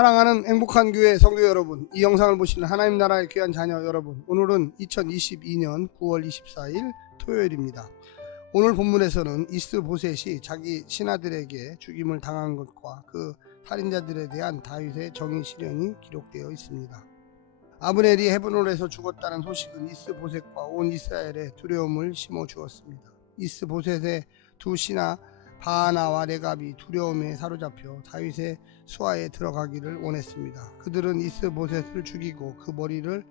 사랑하는 행복한 교회 성도 여러분, 이 영상을 보시는 하나님 나라의 귀한 자녀 여러분, 오늘은 2022년 9월 24일 토요일입니다. 오늘 본문에서는 이스보셋이 자기 신하들에게 죽임을 당한 것과 그 살인자들에 대한 다윗의 정의 실현이 기록되어 있습니다. 아브넬이 헤브론에서 죽었다는 소식은 이스보셋과 온 이스라엘에 두려움을 심어 주었습니다. 이스보셋의 두 신하 바하나와 레갑이 두려움에 사로잡혀 다윗의 수하에 들어가기를 원했습니다. 그들은 이스보셋을 죽이고 그 머리를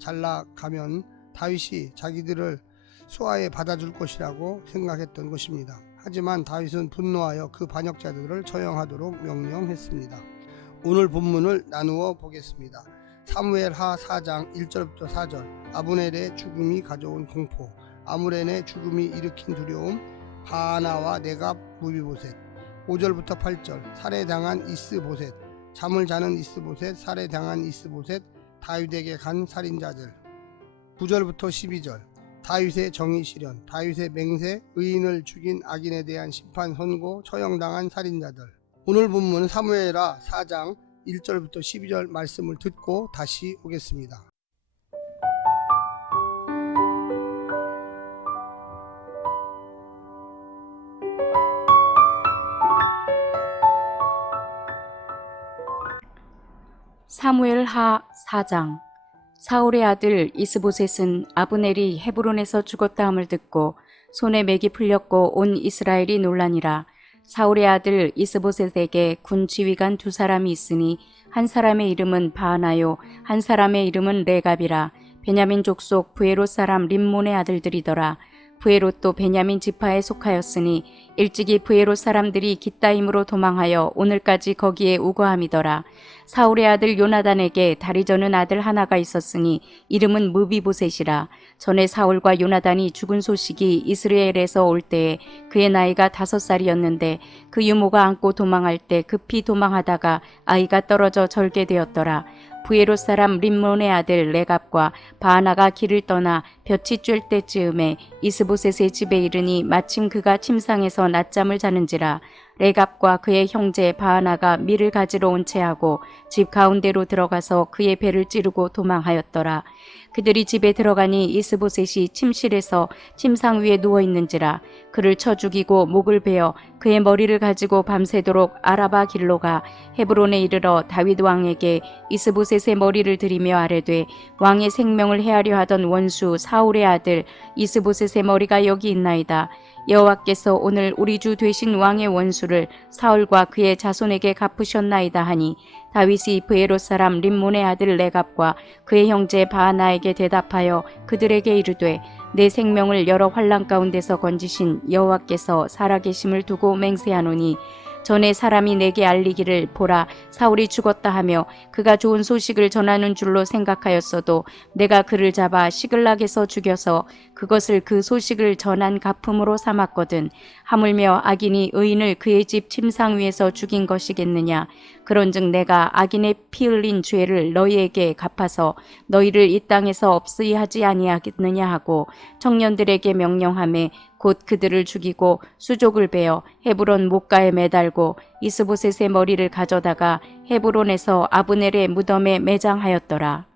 잘라가면 다윗이 자기들을 수하에 받아줄 것이라고 생각했던 것입니다. 하지만 다윗은 분노하여 그 반역자들을 처형하도록 명령했습니다. 오늘 본문을 나누어 보겠습니다. 사무엘하 4장 1절부터 4절, 아브넬의 죽음이 가져온 공포, 아므렌의 죽음이 일으킨 두려움, 바하나와 네갑 무비보셋. 5절부터 8절, 살해당한 이스보셋, 잠을 자는 이스보셋, 살해당한 이스보셋, 다윗에게 간 살인자들. 9절부터 12절, 다윗의 정의 실현, 다윗의 맹세, 의인을 죽인 악인에 대한 심판 선고, 처형당한 살인자들. 오늘 본문 사무엘하 4장 1절부터 12절 말씀을 듣고 다시 오겠습니다. 사무엘하 4장. 사울의 아들 이스보셋은 아브넬이 헤브론에서 죽었다 함을 듣고 손에 맥이 풀렸고 온 이스라엘이 놀라니라. 사울의 아들 이스보셋에게 군 지휘관 두 사람이 있으니 한 사람의 이름은 바하나요 한 사람의 이름은 레갑이라. 베냐민 족속 부에롯 사람 림몬의 아들들이더라. 부에롯도 베냐민 지파에 속하였으니 일찍이 부에롯 사람들이 깃다임으로 도망하여 오늘까지 거기에 우거함이더라. 사울의 아들 요나단에게 다리 저는 아들 하나가 있었으니 이름은 무비보셋이라. 전에 사울과 요나단이 죽은 소식이 이스라엘에서 올 때에 그의 나이가 5살이었는데 그 유모가 안고 도망할 때 급히 도망하다가 아이가 떨어져 절게 되었더라. 부에롯 사람 림몬의 아들 레갑과 바하나가 길을 떠나 볕이 쬐을 때쯤에 이스보셋의 집에 이르니 마침 그가 침상에서 낮잠을 자는지라. 레갑과 그의 형제 바하나가 밀을 가지러 온 채하고 집 가운데로 들어가서 그의 배를 찌르고 도망하였더라. 그들이 집에 들어가니 이스보셋이 침실에서 침상 위에 누워 있는지라. 그를 쳐 죽이고 목을 베어 그의 머리를 가지고 밤새도록 아라바 길로 가 헤브론에 이르러 다윗 왕에게 이스보셋의 머리를 들이며 아뢰되, 왕의 생명을 해하려 하던 원수 사울의 아들 이스보셋의 머리가 여기 있나이다. 여호와께서 오늘 우리 주 되신 왕의 원수를 사울과 그의 자손에게 갚으셨나이다 하니, 다윗이 부에롯 사람 림몬의 아들 레갑과 그의 형제 바하나에게 대답하여 그들에게 이르되, 내 생명을 여러 환난 가운데서 건지신 여호와께서 살아계심을 두고 맹세하노니, 전에 사람이 내게 알리기를 보라 사울이 죽었다 하며 그가 좋은 소식을 전하는 줄로 생각하였어도 내가 그를 잡아 시글락에서 죽여서 그것을 그 소식을 전한 갚음으로 삼았거든. 하물며 악인이 의인을 그의 집 침상 위에서 죽인 것이겠느냐. 그런즉 내가 악인의 피 흘린 죄를 너희에게 갚아서 너희를 이 땅에서 없으이 하지 아니하겠느냐 하고 청년들에게 명령하매 곧 그들을 죽이고 수족을 베어 헤브론 목가에 매달고 이스보셋의 머리를 가져다가 헤브론에서 아브넬의 무덤에 매장하였더라.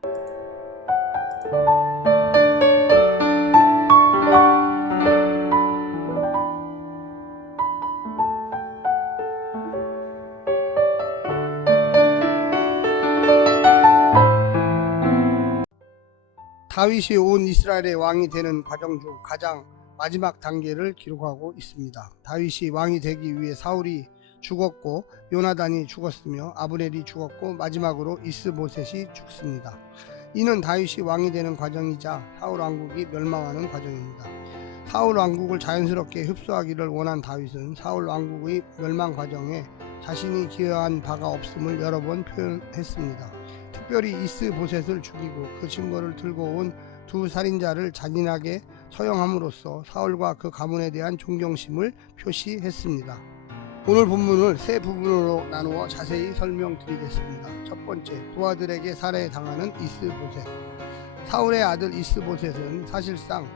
다윗이 온 이스라엘의 왕이 되는 과정 중 가장 마지막 단계를 기록하고 있습니다. 다윗이 왕이 되기 위해 사울이 죽었고 요나단이 죽었으며 아브넬이 죽었고 마지막으로 이스보셋이 죽습니다. 이는 다윗이 왕이 되는 과정이자 사울 왕국이 멸망하는 과정입니다. 사울 왕국을 자연스럽게 흡수하기를 원한 다윗은 사울 왕국의 멸망 과정에 자신이 기여한 바가 없음을 여러 번 표현했습니다. 특별히 이스보셋을 죽이고 그 증거를 들고 온 두 살인자를 잔인하게 처형함으로써 사울과 그 가문에 대한 존경심을 표시했습니다. 오늘 본문을 세 부분으로 나누어 자세히 설명드리겠습니다. 첫 번째, 부하들에게 살해당하는 이스보셋. 사울의 아들 이스보셋은 사실상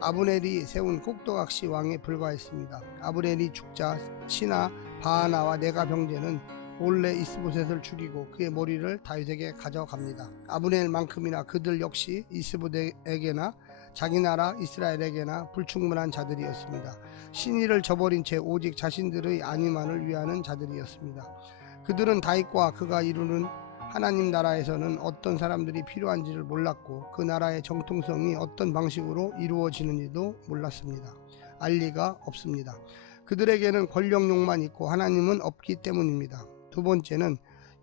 아브넬이 세운 꼭두각시 왕에 불과했습니다. 아브넬이 죽자 신하 바하나와 네갑 형제는 몰래 이스보셋을 죽이고 그의 머리를 다윗에게 가져갑니다. 아브넬만큼이나 그들 역시 이스보셋에게나 자기 나라 이스라엘에게나 불충분한 자들이었습니다. 신의를 저버린 채 오직 자신들의 안위만을 위하는 자들이었습니다. 그들은 다윗과 그가 이루는 하나님 나라에서는 어떤 사람들이 필요한지를 몰랐고 그 나라의 정통성이 어떤 방식으로 이루어지는지도 몰랐습니다. 알 리가 없습니다. 그들에게는 권력욕만 있고 하나님은 없기 때문입니다. 두 번째는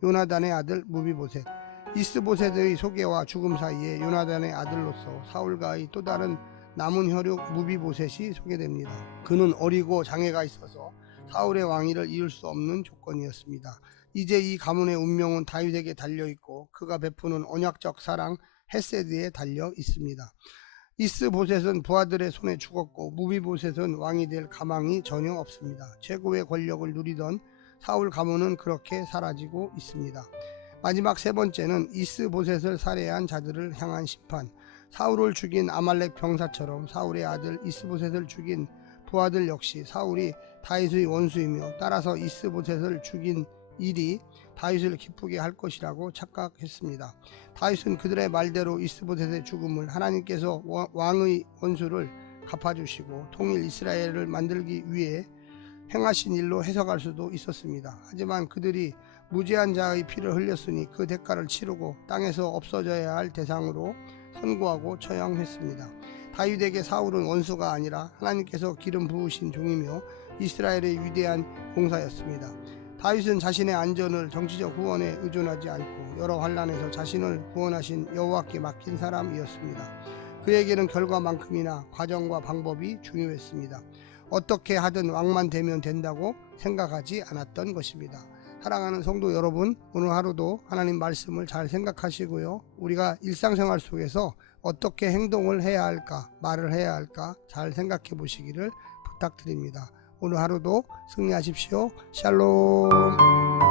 요나단의 아들 무비보셋. 이스보셋의 소개와 죽음 사이에 요나단의 아들로서 사울과의 또 다른 남은 혈육 무비보셋이 소개됩니다. 그는 어리고 장애가 있어서 사울의 왕위를 이을 수 없는 조건이었습니다. 이제 이 가문의 운명은 다윗에게 달려있고 그가 베푸는 언약적 사랑 헤세드에 달려 있습니다. 이스보셋은 부하들의 손에 죽었고 무비보셋은 왕이 될 가망이 전혀 없습니다. 최고의 권력을 누리던 사울 가문은 그렇게 사라지고 있습니다. 마지막 세 번째는 이스보셋을 살해한 자들을 향한 심판. 사울을 죽인 아말렉 병사처럼 사울의 아들 이스보셋을 죽인 부하들 역시 사울이 다윗의 원수이며 따라서 이스보셋을 죽인 일이 다윗을 기쁘게 할 것이라고 착각했습니다. 다윗은 그들의 말대로 이스보셋의 죽음을 하나님께서 왕의 원수를 갚아주시고 통일 이스라엘을 만들기 위해 행하신 일로 해석할 수도 있었습니다. 하지만 그들이 무죄한 자의 피를 흘렸으니 그 대가를 치르고 땅에서 없어져야 할 대상으로 선고하고 처형했습니다. 다윗에게 사울은 원수가 아니라 하나님께서 기름 부으신 종이며 이스라엘의 위대한 용사였습니다. 다윗은 자신의 안전을 정치적 후원에 의존하지 않고 여러 환난에서 자신을 구원하신 여호와께 맡긴 사람이었습니다. 그에게는 결과만큼이나 과정과 방법이 중요했습니다. 어떻게 하든 왕만 되면 된다고 생각하지 않았던 것입니다. 사랑하는 성도 여러분, 오늘 하루도 하나님 말씀을 잘 생각하시고요. 우리가 일상생활 속에서 어떻게 행동을 해야 할까, 말을 해야 할까 잘 생각해 보시기를 부탁드립니다. 오늘 하루도 승리하십시오. 샬롬.